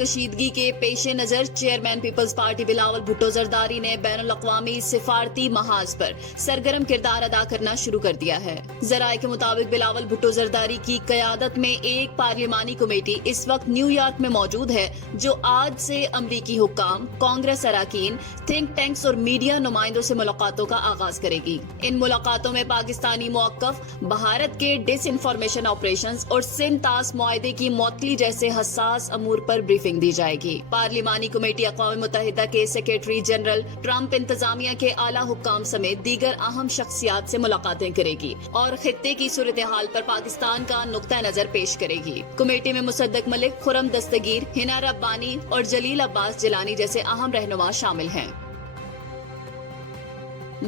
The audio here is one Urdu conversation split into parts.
کشیدگی کے پیش نظر چیئرمین پیپلز پارٹی بلاول بھٹو زرداری نے بین الاقوامی سفارتی محاذ پر سرگرم کردار ادا کرنا شروع کر دیا ہے۔ ذرائع کے مطابق بلاول بھٹو زرداری کی قیادت میں ایک پارلیمانی کمیٹی اس وقت نیو یارک میں موجود ہے جو آج سے امریکی حکام، کانگریس اراکین، تھنک ٹینکس اور میڈیا نمائندوں سے ملاقاتوں کا آغاز کرے گی۔ ان ملاقاتوں میں پاکستانی موقف، بھارت کے ڈس انفارمیشن آپریشنز اور سندھ طاس معاہدے کی معطلی جیسے حساس امور پر بریفنگ دی جائے گی۔ پارلیمانی کمیٹی اقوام متحدہ کے سیکریٹری جنرل، ٹرمپ انتظامیہ کے اعلیٰ حکام سمیت دیگر اہم شخصیات سے ملاقاتیں کرے گی اور خطے کی صورتحال پر پاکستان کا نقطہ نظر پیش کرے گی۔ کمیٹی میں مصدق ملک، خرم دستگیر، ہنا ربانی اور جلیل عباس جیلانی جیسے اہم رہنما شامل ہیں۔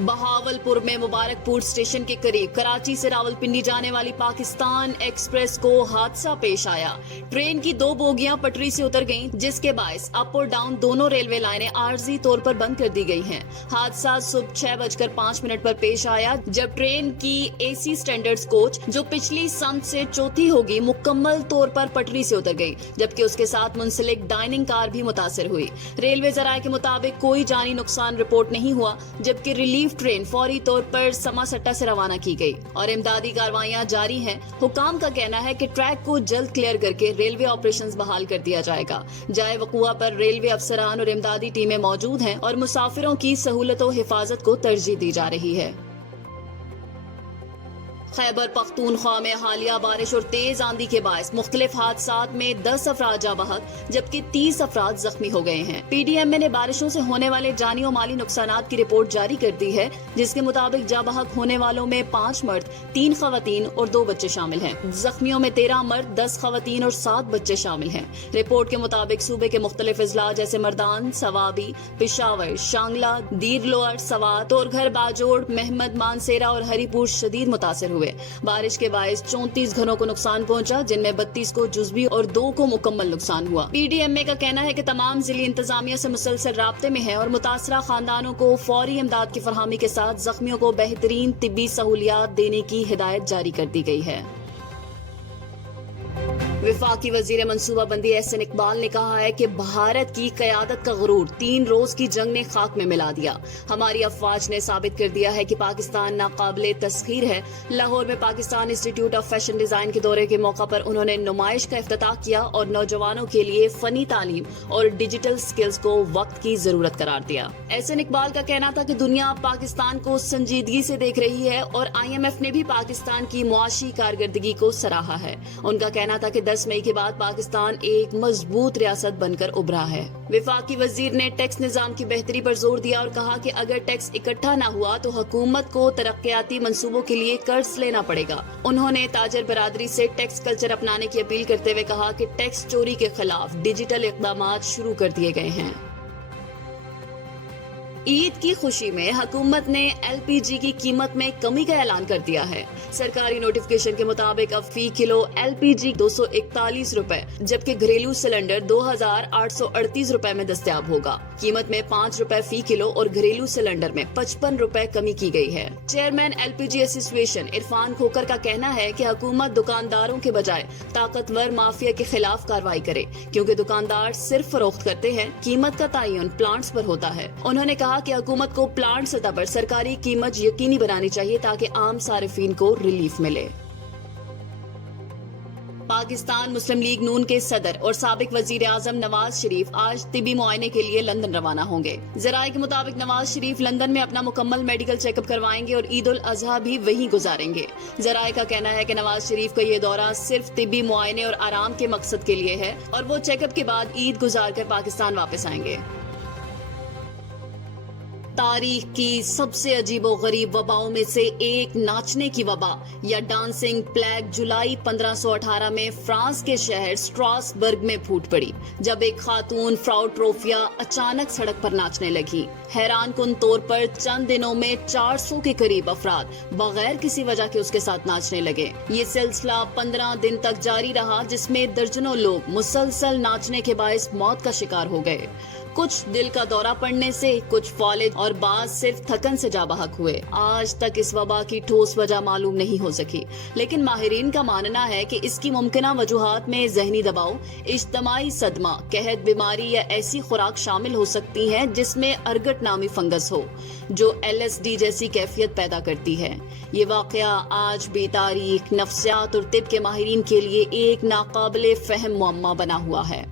بہاولپور میں مبارک پور اسٹیشن کے قریب کراچی سے راولپنڈی جانے والی پاکستان ایکسپریس کو حادثہ پیش آیا۔ ٹرین کی 2 بوگیاں پٹری سے اتر گئیں جس کے باعث اپ اور ڈاؤن دونوں ریلوے لائنیں عارضی طور پر بند کر دی گئی ہیں۔ حادثہ صبح 6:05 پر پیش آیا جب ٹرین کی اے سی اسٹینڈرڈ کوچ جو پچھلی سمت سے چوتھی ہوگی مکمل طور پر پٹری سے اتر گئی، جبکہ اس کے ساتھ منسلک ڈائننگ کار بھی متاثر ہوئی۔ ریلوے ذرائع کے مطابق کوئی جانی نقصان رپورٹ نہیں ہوا، جبکہ ریلیف ٹرین فوری طور پر سما سٹا سے روانہ کی گئی اور امدادی کارروائیاں جاری ہیں۔ حکام کا کہنا ہے کہ ٹریک کو جلد کلیئر کر کے ریلوے آپریشنز بحال کر دیا جائے گا۔ جائے وقوع پر ریلوے افسران اور امدادی ٹیمیں موجود ہیں اور مسافروں کی سہولت و حفاظت کو ترجیح دی جا رہی ہے۔ خیبر پختونخوا میں حالیہ بارش اور تیز آندھی کے باعث مختلف حادثات میں 10 افراد جاں بحق جبکہ 30 افراد زخمی ہو گئے ہیں۔ پی ڈی ایم اے نے بارشوں سے ہونے والے جانی و مالی نقصانات کی رپورٹ جاری کر دی ہے، جس کے مطابق جاں بحق ہونے والوں میں 5 مرد، 3 خواتین اور 2 بچے شامل ہیں۔ زخمیوں میں 13 مرد، 10 خواتین اور 7 بچے شامل ہیں۔ رپورٹ کے مطابق صوبے کے مختلف اضلاع جیسے مردان، سوابی، پشاور، شانگلہ، دیر لوئر، سوات، تورگھر، باجوڑ، محمد مانسیرا اور ہری پور شدید متاثر ہوئے۔ بارش کے باعث 34 گھروں کو نقصان پہنچا، جن میں 32 کو جزوی اور 2 کو مکمل نقصان ہوا۔ پی ڈی ایم اے کا کہنا ہے کہ تمام ضلعی انتظامیہ سے مسلسل رابطے میں ہے اور متاثرہ خاندانوں کو فوری امداد کی فراہمی کے ساتھ زخمیوں کو بہترین طبی سہولیات دینے کی ہدایت جاری کر دی گئی ہے۔ وفاقی وزیر منصوبہ بندی احسن اقبال نے کہا ہے کہ بھارت کی قیادت کا غرور 3 روز کی جنگ نے خاک میں ملا دیا۔ ہماری افواج نے ثابت کر دیا ہے کہ پاکستان ناقابل تسخیر ہے۔ لاہور میں Pakistan institute of fashion design کے دورے کے موقع پر انہوں نے نمائش کا افتتاح کیا اور نوجوانوں کے لیے فنی تعلیم اور ڈیجیٹل سکلز کو وقت کی ضرورت قرار دیا۔ احسن اقبال کا کہنا تھا کہ دنیا پاکستان کو سنجیدگی سے دیکھ رہی ہے اور IMF نے بھی پاکستان کی معاشی کارکردگی کو سراہا ہے۔ ان کا کہنا تھا کہ 10 مئی کے بعد پاکستان ایک مضبوط ریاست بن کر ابھرا ہے۔ وفاقی وزیر نے ٹیکس نظام کی بہتری پر زور دیا اور کہا کہ اگر ٹیکس اکٹھا نہ ہوا تو حکومت کو ترقیاتی منصوبوں کے لیے قرض لینا پڑے گا۔ انہوں نے تاجر برادری سے ٹیکس کلچر اپنانے کی اپیل کرتے ہوئے کہا کہ ٹیکس چوری کے خلاف ڈیجیٹل اقدامات شروع کر دیے گئے ہیں۔ عید کی خوشی میں حکومت نے LPG کی قیمت میں کمی کا اعلان کر دیا ہے۔ سرکاری نوٹیفکیشن کے مطابق اب فی کلو LPG 241 روپے جبکہ گھریلو سلنڈر 2838 روپے میں دستیاب ہوگا۔ قیمت میں 5 روپے فی کلو اور گھریلو سلنڈر میں 55 روپے کمی کی گئی ہے۔ Chairman LPG association Irfan Khokhar کا کہنا ہے کہ حکومت دکانداروں کے بجائے طاقتور مافیا کے خلاف کارروائی کرے، کیونکہ دکاندار صرف فروخت کرتے ہیں، قیمت کا تعین پلانٹس پر ہوتا ہے۔ انہوں نے کہا کہ حکومت کو پلانٹ سطح پر سرکاری قیمت یقینی بنانی چاہیے تاکہ عام صارفین کو ریلیف ملے۔ پاکستان مسلم لیگ نون کے صدر اور سابق وزیر اعظم نواز شریف آج طبی معائنے کے لیے لندن روانہ ہوں گے۔ ذرائع کے مطابق نواز شریف لندن میں اپنا مکمل میڈیکل چیک اپ کروائیں گے اور عید الاضحیٰ بھی وہیں گزاریں گے۔ ذرائع کا کہنا ہے کہ نواز شریف کا یہ دورہ صرف طبی معائنے اور آرام کے مقصد کے لیے ہے اور وہ چیک اپ کے بعد عید گزار کر پاکستان واپس آئیں گے۔ تاریخ کی سب سے عجیب و غریب وباؤں میں سے ایک ناچنے کی وبا یا ڈانسنگ پلیگ جولائی 1518 میں فرانس کے شہر سٹراسبرگ میں پھوٹ پڑی جب ایک خاتون فراو ٹروفیا اچانک سڑک پر ناچنے لگی۔ حیران کن طور پر چند دنوں میں 400 کے قریب افراد بغیر کسی وجہ کے اس کے ساتھ ناچنے لگے۔ یہ سلسلہ 15 دن تک جاری رہا جس میں درجنوں لوگ مسلسل ناچنے کے باعث موت کا شکار ہو گئے۔ کچھ دل کا دورہ پڑنے سے، کچھ فالج اور اور بعض صرف تھکن سے جاں بحق ہوئے۔ آج تک اس وبا کی ٹھوس وجہ معلوم نہیں ہو سکی، لیکن ماہرین کا ماننا ہے کہ اس کی ممکنہ وجوہات میں ذہنی دباؤ، اجتماعی صدمہ، قحط بیماری یا ایسی خوراک شامل ہو سکتی ہیں جس میں ارگٹ نامی فنگس ہو جو LSD جیسی کیفیت پیدا کرتی ہے۔ یہ واقعہ آج بھی تاریخ، نفسیات اور طب کے ماہرین کے لیے ایک ناقابل فہم معمہ بنا ہوا ہے۔